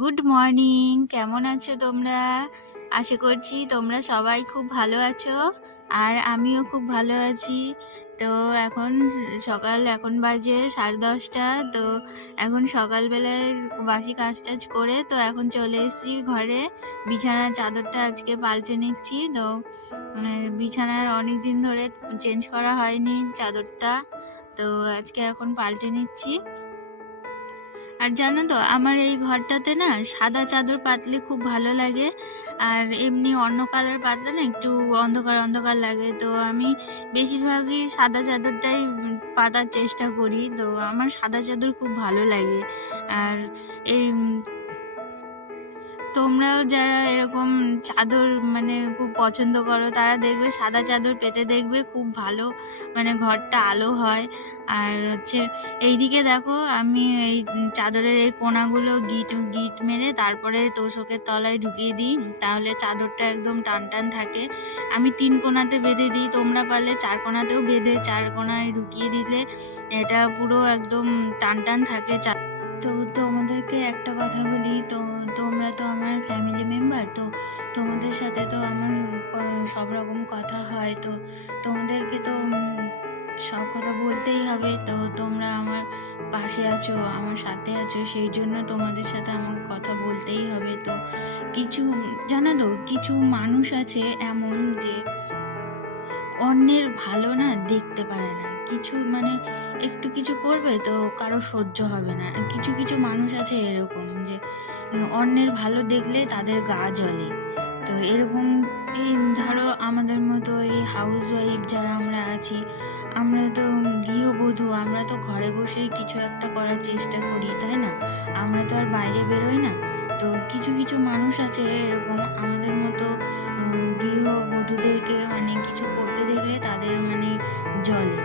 Good morning, কেমন আছো তোমরা? আশা করছি তোমরা সবাই খুব ভালো আছো। আর আমিও খুব ভালো আছি। তো এখন এখন বাজে 10:30। তো এখন সকালবেলায় বাসি কাজ টাজ করে তো এখন চলে এসেছি ঘরে। বিছানার চাদরটা আজকে পাল্টে নিচ্ছি। তো বিছানার অনেক দিন ধরে চেঞ্জ করা হয়নি চাদরটা, তো আজকে এখন পাল্টে নিচ্ছি। আর জানো তো, আমার এই ঘরটাতে না সাদা চাদর পাতলে খুব ভালো লাগে। আর এমনি অন্য কালার পাতলে না একটু অন্ধকার অন্ধকার লাগে। তো আমি বেশিরভাগই সাদা চাদরটাই পাতার চেষ্টা করি। তো আমার সাদা চাদর খুব ভালো লাগে। আর এই তোমরাও যারা এরকম চাদর খুব পছন্দ করো, তারা দেখবে সাদা চাদর পেতে দেখবে খুব ভালো, ঘরটা আলো হয়। আর এইদিকে দেখো, আমি এই চাদরের এই কোনাগুলো গিট গিট মেরে তারপরে তোষকের তলায় ঢুকিয়ে দিই, তাহলে চাদরটা একদম টান টান থাকে। আমি 3 কোণাতে বেঁধে দিই, তোমরা পারলে 4 কোণাতেও বেঁধে 4 কোণায় ঢুকিয়ে দিলে এটা পুরো একদম টান টান থাকে। তো তোমাদেরকে একটা কথা বলি, তো তোমরা তো আমার ফ্যামিলি মেম্বার। তো তোমাদের সাথে তো আমার সব রকম কথা হয়। তো তোমাদেরকে তো সব কথা বলতেই হবে। তো তোমরা আমার পাশে আছো, আমার সাথে আছো, সেই জন্য তোমাদের সাথে আমার কথা বলতেই হবে। তো কিছু জানো তো, কিছু মানুষ আছে এমন যে অন্যের ভালো না দেখতে পারে না। কিছু একটু কিছু করবে তো কারো সহ্য হবে না। কিছু কিছু মানুষ আছে এরকম যে অন্যের ভালো দেখলে তাদের গা জ্বলে। তো এরকম এই ধরো আমাদের মতো এই হাউস ওয়াইফ যারা আমরা আছি, আমরা তো গৃহবধূ, আমরা তো ঘরে বসেই কিছু একটা করার চেষ্টা করি, তাই না? আমরা তো আর বাইরে বেরোই না। তো কিছু কিছু মানুষ আছে এরকম আমাদের মতো গৃহবধূদেরকে কিছু করতে দেখলে তাদের জ্বলে।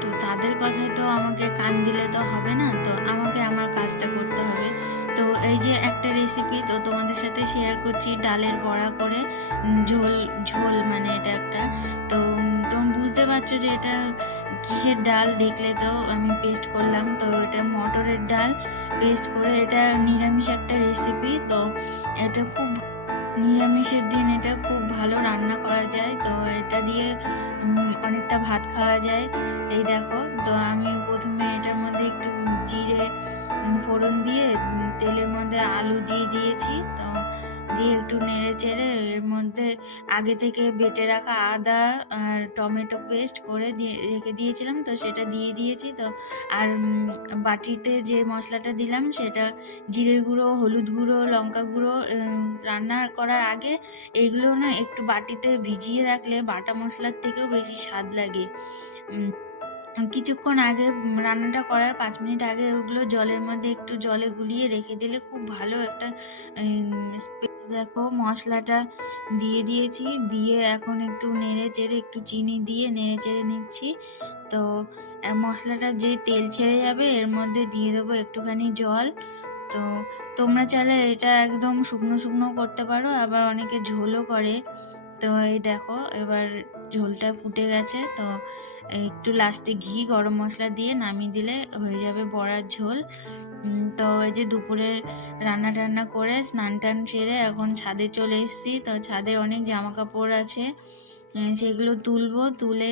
তো তাদের কথায় তো আমাকে কান দিলে তো হবে না, তো আমাকে আমার কাজটা করতে হবে। তো এই যে একটা রেসিপি তো তোমাদের সাথে শেয়ার করছি, ডালের বড়া করে ঝোল ঝোল এটা একটা। তো তুমি বুঝতে পারছো যে এটা কিসের ডাল, দেখলে তো আমি পেস্ট করলাম। তো এটা মটরের ডাল পেস্ট করে, এটা নিরামিষ একটা রেসিপি। তো এটা খুব নিরামিষের দিন এটা খুব ভালো রান্না করা যায়। তো এটা দিয়ে অনেকটা ভাত খাওয়া যায়। এই দেখো, তো আমি প্রথমে এটার মধ্যে একটু জিরে ফোড়ন দিয়ে তেলের মধ্যে আলু দিয়ে দিয়েছি। তো দিয়ে একটু নেড়ে চেড়ে এর মধ্যে আগে থেকে বেটে রাখা আদা আর টমেটো পেস্ট করে রেখে দিয়েছিলাম, তো সেটা দিয়ে দিয়েছি। তো আর বাটিতে যে মশলাটা দিলাম সেটা জিরে গুঁড়ো, হলুদ গুঁড়ো, লঙ্কা গুঁড়ো, রান্না করার আগে এগুলো না একটু বাটিতে ভিজিয়ে রাখলে বাটা মশলার থেকেও বেশি স্বাদ লাগে। কিছুক্ষণ আগে রান্নাটা করার 5 মিনিট আগে ওগুলো জলের মধ্যে একটু জলে গুলিয়ে রেখে দিলে খুব ভালো একটা দেখো মশলাটা দিয়ে দিয়েছি, দিয়ে এখন একটু নেড়ে চেড়ে একটু চিনি দিয়ে নেড়ে চেড়ে নিচ্ছি। তো মশলাটা যে তেল ছেড়ে যাবে এর মধ্যে দিয়ে দেবো একটুখানি জল। তো তোমরা চাইলে এটা একদম শুকনো শুকনো করতে পারো, আবার অনেকে ঝোলও করে। তো এই দেখো এবার ঝোলটা ফুটে গেছে। তো একটু লাস্টে ঘি গরম মশলা দিয়ে নামিয়ে দিলে হয়ে যাবে বড়ার ঝোল। তো এই যে দুপুরের রান্না টান্না করে স্নান টান সেরে এখন ছাদে চলে এসেছি। তো ছাদে অনেক জামা কাপড় আছে, সেগুলো তুলবো, তুলে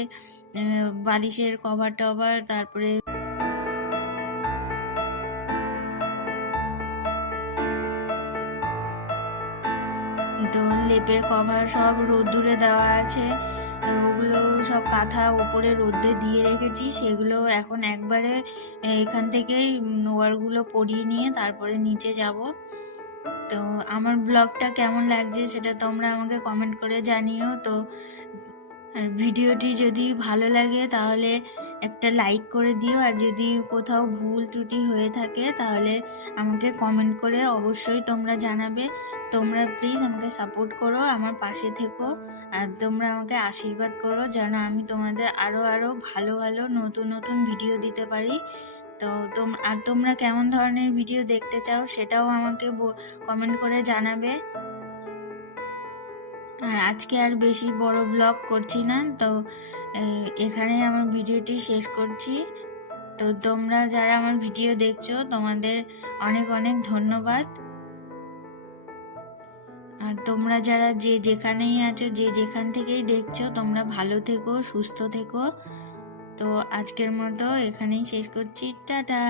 বালিশের কভার টভার, তারপরে তো লেপের কভার সব রোদ্দুরে দেওয়া আছে। ওগুলো সব কাঁথা উপরে রোদ্দে দিয়ে রেখেছি, সেগুলো এখন একবারে এখান থেকেই ওয়ারগুলো পরিয়ে নিয়ে তারপরে নিচে যাব। তো আমার ব্লগটা কেমন লাগছে সেটা তোমরা আমাকে কমেন্ট করে জানিও। তো আর ভিডিওটি যদি ভালো লাগে তাহলে একটা লাইক করে দিও, আর যদি কোথাও ভুল ত্রুটি হয়ে থাকে তাহলে আমাকে কমেন্ট করে অবশ্যই তোমরা জানাবে। তোমরা প্লিজ আমাকে সাপোর্ট করো, আমার পাশে থেকো, আর তোমরা আমাকে আশীর্বাদ করো যেন আমি তোমাদের আরও আরও ভালো ভালো নতুন নতুন ভিডিও দিতে পারি। তো আর তোমরা কেমন ধরনের ভিডিও দেখতে চাও সেটাও আমাকে কমেন্ট করে জানাবে। আর আজকে আর বেশি বড় ব্লগ করছি না, তো এখানে আমার ভিডিওটি শেষ করছি। তো তোমরা যারা আমার ভিডিও দেখছো তোমাদের অনেক অনেক ধন্যবাদ। আর তোমরা যারা যে যেখানেই আছো, যে যেখান থেকেই দেখছো, তোমরা ভালো থেকো, সুস্থ থেকো। তো আজকের মতো এখানেই শেষ করছি, টাটা।